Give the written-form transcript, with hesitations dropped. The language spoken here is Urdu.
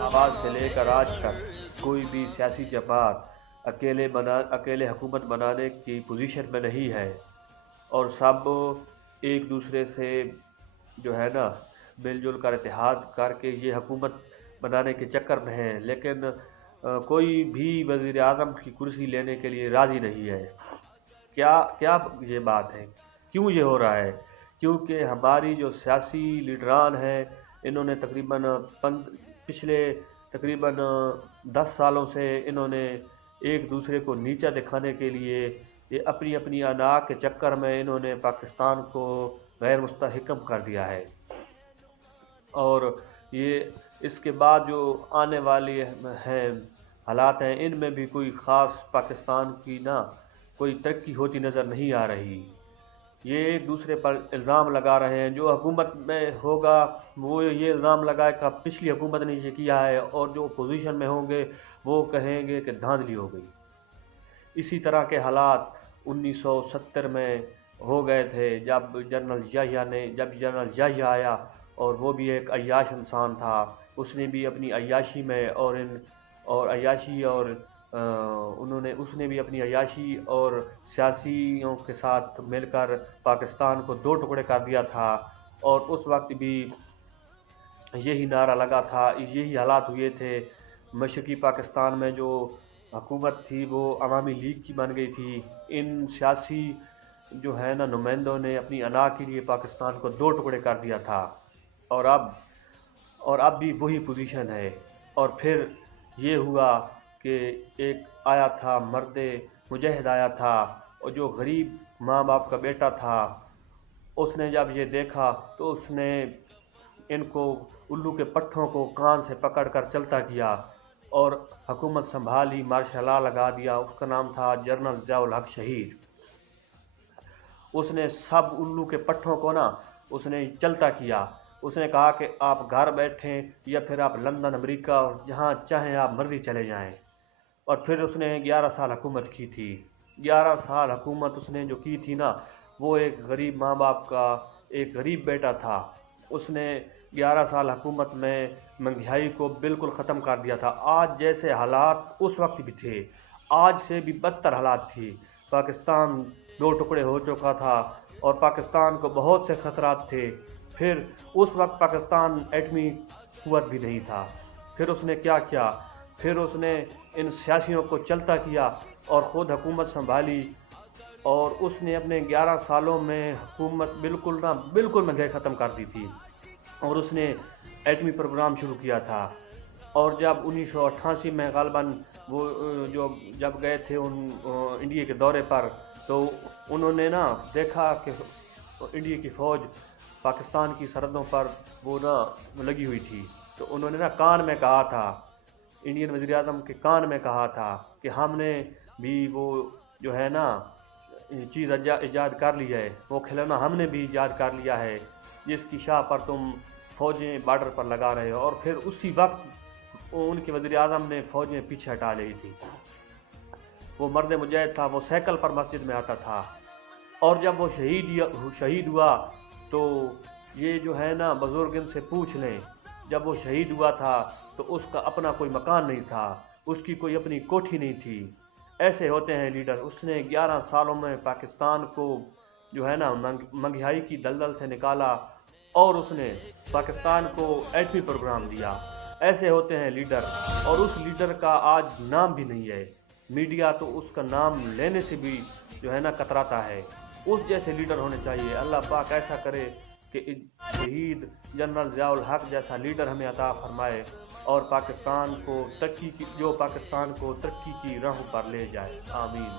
آغاز سے لے کر آج تک کوئی بھی سیاسی جماعت اکیلے حکومت بنانے کی پوزیشن میں نہیں ہے، اور سب ایک دوسرے سے جو ہے نا مل جل کر اتحاد کر کے یہ حکومت بنانے کے چکر میں ہیں، لیکن کوئی بھی وزیر اعظم کی کرسی لینے کے لیے راضی نہیں ہے۔ کیا یہ بات ہے؟ کیوں یہ ہو رہا ہے؟ کیونکہ ہماری جو سیاسی لیڈران ہیں، انہوں نے پچھلے تقریباً 10 سالوں سے انہوں نے ایک دوسرے کو نیچا دکھانے کے لیے یہ اپنی انا کے چکر میں انہوں نے پاکستان کو غیر مستحکم کر دیا ہے، اور یہ اس کے بعد جو آنے والے ہیں حالات ہیں، ان میں بھی کوئی خاص پاکستان کی کوئی ترقی ہوتی نظر نہیں آ رہی۔ یہ ایک دوسرے پر الزام لگا رہے ہیں، جو حکومت میں ہوگا وہ یہ الزام لگائے کہ پچھلی حکومت نے یہ کیا ہے، اور جو اپوزیشن میں ہوں گے وہ کہیں گے کہ دھاندلی ہو گئی۔ اسی طرح کے حالات 1970 میں ہو گئے تھے، جب جنرل یحییٰ آیا، اور وہ بھی ایک عیاش انسان تھا، اس نے بھی اپنی عیاشی میں اس نے بھی اپنی عیاشی اور سیاسیوں کے ساتھ مل کر پاکستان کو 2 ٹکڑے کر دیا تھا، اور اس وقت بھی یہی نعرہ لگا تھا، یہی حالات ہوئے تھے۔ مشرقی پاکستان میں جو حکومت تھی وہ عوامی لیگ کی بن گئی تھی۔ ان سیاسی جو ہے نمائندوں نے اپنی انا کے لیے پاکستان کو 2 ٹکڑے کر دیا تھا، اور اب بھی وہی پوزیشن ہے۔ اور پھر یہ ہوا کہ ایک آیا تھا مرد مجاہد آیا تھا، اور جو غریب ماں باپ کا بیٹا تھا، اس نے جب یہ دیکھا تو اس نے ان کو الو کے پٹھوں کو کان سے پکڑ کر چلتا کیا، اور حکومت سنبھالی، مارشل لا لگا دیا۔ اس کا نام تھا جنرل ضیاء الحق شہید۔ اس نے سب الو کے پٹھوں کو اس نے چلتا کیا۔ اس نے کہا کہ آپ گھر بیٹھیں یا پھر آپ لندن، امریکہ، اور جہاں چاہیں آپ مرضی چلے جائیں۔ اور پھر اس نے 11 سال حکومت کی تھی۔ 11 سال حکومت اس نے جو کی تھی وہ ایک غریب ماں باپ کا ایک غریب بیٹا تھا۔ اس نے 11 سال حکومت میں مہنگائی کو بالکل ختم کر دیا تھا۔ آج جیسے حالات اس وقت بھی تھے، آج سے بھی بدتر حالات تھی۔ پاکستان 2 ٹکڑے ہو چکا تھا، اور پاکستان کو بہت سے خطرات تھے۔ پھر اس وقت پاکستان ایٹمی قوت بھی نہیں تھا۔ پھر اس نے کیا کیا؟ پھر اس نے ان سیاسیوں کو چلتا کیا اور خود حکومت سنبھالی، اور اس نے اپنے 11 سالوں میں حکومت بالکل مہنگائی ختم کر دی تھی، اور اس نے ایٹمی پروگرام شروع کیا تھا۔ اور جب 1988 میں غالباً وہ جب گئے تھے انڈیا کے دورے پر، تو انہوں نے دیکھا کہ انڈیا کی فوج پاکستان کی سرحدوں پر وہ لگی ہوئی تھی، تو انہوں نے کان میں کہا تھا، انڈین وزیر اعظم کے کان میں کہا تھا کہ ہم نے بھی وہ جو ہے چیز ایجاد کر لی ہے، وہ کھلونا ہم نے بھی ایجاد کر لیا ہے، جس کی شاہ پر تم فوجیں بارڈر پر لگا رہے ہو۔ اور پھر اسی وقت ان کے وزیر اعظم نے فوجیں پیچھے ہٹا لی تھی۔ وہ مرد مجاہد تھا، وہ سائیکل پر مسجد میں آتا تھا، اور جب وہ شہید ہوا تو یہ جو ہے بزرگ ان سے پوچھ لیں، جب وہ شہید ہوا تھا تو اس کا اپنا کوئی مکان نہیں تھا، اس کی کوئی اپنی کوٹھی نہیں تھی۔ ایسے ہوتے ہیں لیڈر۔ اس نے 11 سالوں میں پاکستان کو جو ہے مہنگائی کی دلدل سے نکالا، اور اس نے پاکستان کو ایٹمی پروگرام دیا۔ ایسے ہوتے ہیں لیڈر، اور اس لیڈر کا آج نام بھی نہیں ہے۔ میڈیا تو اس کا نام لینے سے بھی جو ہے کتراتا ہے۔ اس جیسے لیڈر ہونے چاہیے۔ اللہ پاک ایسا کرے کہ شہید جنرل ضیاء الحق جیسا لیڈر ہمیں عطا فرمائے، اور پاکستان کو ترقی کی راہ پر لے جائے۔ آمین۔